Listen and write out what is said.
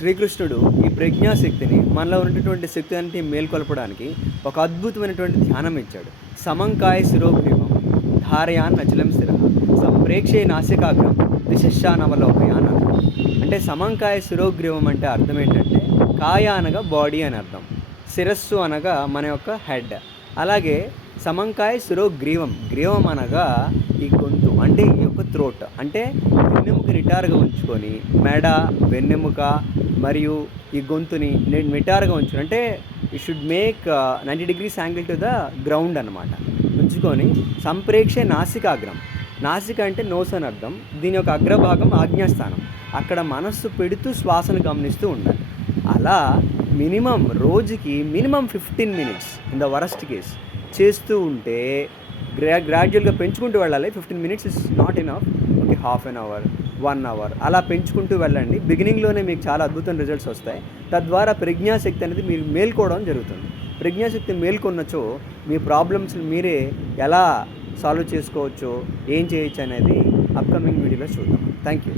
శ్రీకృష్ణుడు ఈ ప్రజ్ఞాశక్తిని మనలో ఉన్నటువంటి శక్తి అన్నింటినీ మేల్కొల్పడానికి ఒక అద్భుతమైనటువంటి ధ్యానం ఇచ్చాడు. సమంకాయ శిరోగ్రీవం ధారయాన్ నచలం శిర సంప్రేక్షే నాసికాగ్రం దిశశానవలోకయాన్ అన్నాడు అంటే సమంకాయ శిరోగ్రీవం అంటే అర్థం ఏంటంటే కాయ అనగా బాడీ అని అర్థం. శిరస్సు అనగా మన యొక్క హెడ్. అలాగే సమంకాయ శిరో గ్రీవం గ్రీవం అనగా ఈ గొంతు అంటే ఈ యొక్క త్రోట్. అంటే వెన్నెముక నిటారుగా ఉంచుకొని మెడ వెన్నెముక మరియు ఈ గొంతుని నేను నిటారుగా ఉంచుకొని అంటే you should make ninety degrees angle to the ground అనమాట ఉంచుకొని సంప్రేక్షే నాసికాగ్రం నాసిక అంటే నోస్ అని అర్థం. దీని యొక్క అగ్రభాగం ఆజ్ఞాస్థానం. అక్కడ మనస్సు పెడుతూ శ్వాసను గమనిస్తూ ఉండాలి. అలా మినిమం రోజుకి minimum fifteen minutes in the worst case చేస్తూ ఉంటే గ్రా గ్రాడ్యువల్గా పెంచుకుంటూ వెళ్ళాలి. Fifteen minutes is not enough okay half an hour one hour అలా పెంచుకుంటూ వెళ్ళండి. బిగినింగ్లోనే మీకు చాలా అద్భుతమైన రిజల్ట్స్ వస్తాయి. తద్వారా ప్రజ్ఞాశక్తి అనేది మీరు మేల్కోవడం జరుగుతుంది. ప్రజ్ఞాశక్తి మేల్కొన్నచో మీ ప్రాబ్లమ్స్ మీరే ఎలా సాల్వ్ చేసుకోవచ్చో ఏం చేయొచ్చు అనేది అప్కమింగ్ వీడియోలో చూద్దాం. Thank you